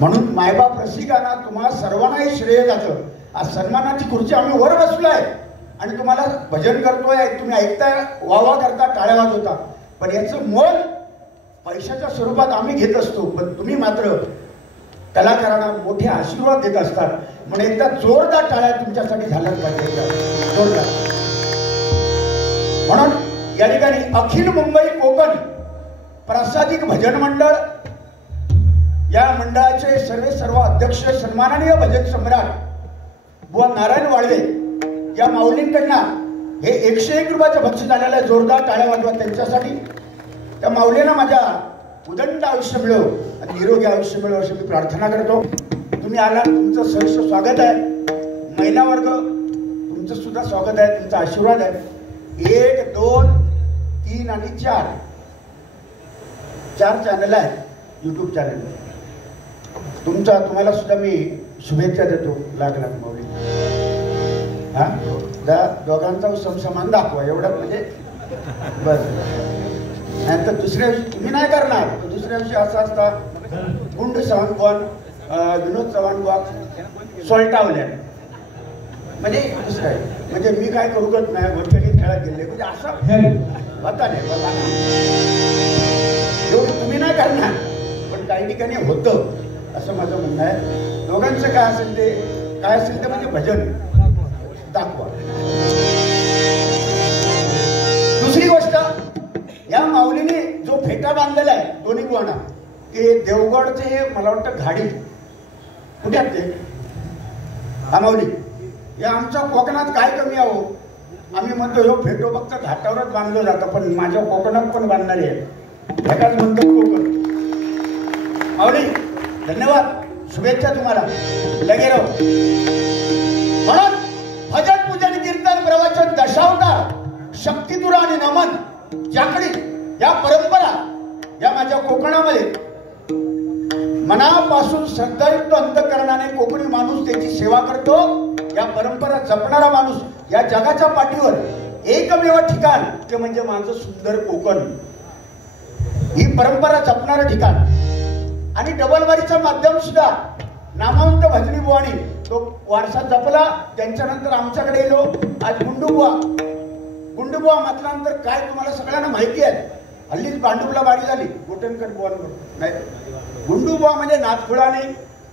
म्हणून मायबाप रसिकांना तुम्हाला सर्वांनाही श्रेय जातं. आज सन्मानाची खुर्ची आम्ही वर बसलोय आणि तुम्हाला भजन करतोय, तुम्ही ऐकताय, वावा करता, टाळ्या वाजवता, पण याचं मोल पैशाच्या स्वरूपात आम्ही घेत असतो, पण तुम्ही मात्र कलाकारांना मोठे आशीर्वाद देत असतात. म्हणून एकदा जोरदार टाळ्या तुमच्यासाठी झाल्याच पाहिजे, जोरदार. म्हणून या ठिकाणी अखिल मुंबई कोकण प्रासादिक भजन मंडळ, या मंडळाचे सर्व अध्यक्ष सन्माननीय भजन सम्राट बुवा नारायण वाळवे या माऊलींकडनं हे 101 रुपयाचं बक्षीस आलेलं आहे. जोरदार टाळ्या वाजवा त्यांच्यासाठी. त्या माऊलींना माझ्या उदंड आयुष्य मिळो आणि निरोगी आयुष्य मिळो अशी मी प्रार्थना करतो. तुम्ही आला, तुमचं सहर्ष स्वागत आहे. महिला वर्ग तुमचं सुद्धा स्वागत आहे, तुमचा आशीर्वाद आहे. 1, 2, 3 आणि 4 चॅनल आहेत युट्यूब चॅनल. तुम्हाला सुद्धा मी शुभेच्छा देतो. लाख लाख माऊली. हा, दोघांचा समसमान दाखवा एवढं म्हणजे बस. नाही तर दुसऱ्या दिवशी तुम्ही नाही करणार, दुसऱ्या दिवशी असं असता गुंड चव्हाण कोण, विनोद चव्हाण कोण सोलटावल्या म्हणजे दुसरं आहे. म्हणजे मी काय करू गत नाही, घोटखेळी खेळत गेले म्हणजे असं होता नाही बाबा. एवढं तुम्ही नाही करणार, पण काही ठिकाणी होतं असं माझं म्हणणं आहे. दोघांचं काय असेल ते म्हणजे भजन दाखवा. दुसरी गोष्ट, या माऊलीने जो फेटा बांधलेला आहे दोन्ही बुवांना, ते देवगडचे मला वाटतं घाडी कुठे आहेत ते, हा माऊली. या आमच्या कोकणात काय कमी आहो, आम्ही म्हणतो ह्यो फेटो फक्त घाटावरच बांधलं जातं, पण माझ्या कोकणात पण बांधणारे आहे. ह्यालाच म्हणतो कोकण. माऊली धन्यवाद, शुभेच्छा तुम्हाला, लगे राहू. म्हणून भजन पूजन कीर्तन प्रवचन दशावतार शक्तितुरा आणि नमन जाकडी या परंपरा या माझ्या कोकणामध्ये मनापासून श्रद्धायुक्त अंतःकरणाने कोकणी माणूस त्याची सेवा करतो. या परंपरा जपणारा माणूस या जगाच्या पाठीवर एकमेव ठिकाण ते म्हणजे माझं सुंदर कोकण. ही परंपरा जपणारं ठिकाण. आणि डबलवारीचं माध्यम सुद्धा नामवंत भजनी बुवानी तो वारसा जपला. त्यांच्यानंतर आमच्याकडे येलो. आज गुंडुबुवा म्हटल्यानंतर काय तुम्हाला सगळ्यांना माहिती आहे. हल्लीच पांडुपला वारी झाली गोटनकर बुवांवर. नाही, गुंडुबुवा म्हणजे नाथखुळाने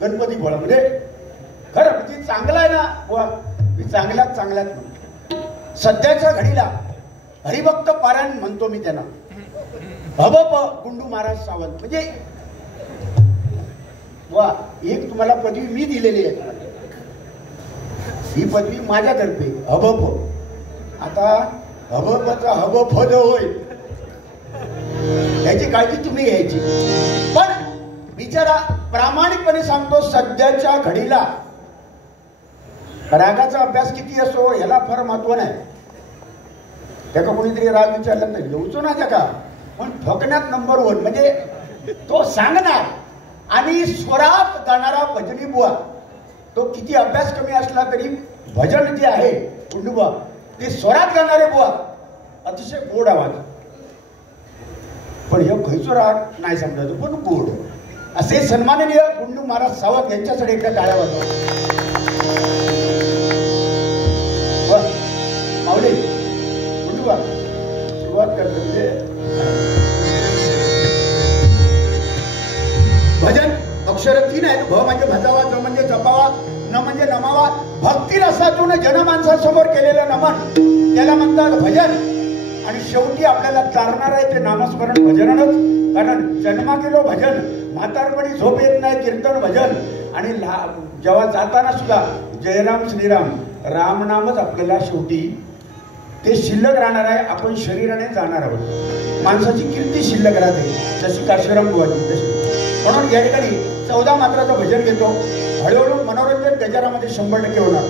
गणपती बोळा म्हणजे खरं म्हणजे चांगला आहे ना बुवा, मी चांगल्यात म्हणतो. सध्याच्या घडीला हरिभक्त पारायण म्हणतो मी त्यांना. भवप गुंडू महाराज सावंत म्हणजे वा, एक तुम्हाला पदवी मी दिलेली आहे. ही पदवी माझ्यातर्फे हबप. आता हबपचा हबप होय, याची काळजी तुम्ही घ्यायची. पण बिचारा प्रामाणिकपणे सांगतो, सध्याच्या घडीला रागाचा अभ्यास किती असो याला फार महत्व नाही. त्याका कोणीतरी राग विचारला तर येऊचो ना त्याका, पण ठोकण्यात नंबर 1 म्हणजे तो सांगणार. आणि स्वरात गाणारा भजनी बुवा, तो किती अभ्यास कमी असला तरी भजन जे आहे गुंडुबुवा ते स्वरात गाणारे बुवा, अतिशय गोड आवाज. पण हे खैचो राग नाही समजायचो, पण गोड. असे सन्माननीय गुंडू महाराज सावंत यांच्यासाठी एकदा टाळ्या वाजवा. माऊली गुंडुबुवा सुरुवात करतो. म्हणजे भजन अक्षर 3 आहेत. भ म्हणजे भजावा, ज म्हणजे जपावा, न म्हणजे नमावा. भक्ती रसातून जनमानसासमोर केलेलं नमन त्याला म्हणतात भजन. आणि शेवटी आपल्याला तारणार आहे ते नामस्मरण भजनच. कारण जन्मा केलो भजन, म्हातारपणी झोप येत नाही कीर्तन भजन. आणि जेव्हा जाताना सुद्धा जयराम श्रीराम रामनामच आपल्याला शेवटी ते शिल्लक राहणार आहे. आपण शरीराने जाणार आहोत. माणसाची कीर्ती शिल्लक राहते, जशी काशीराम बुवाची तशी. म्हणून या ठिकाणी 14 मात्राचं भजन घेतो. हळूहळू मनोरंजन गजारामध्ये 100% होणार.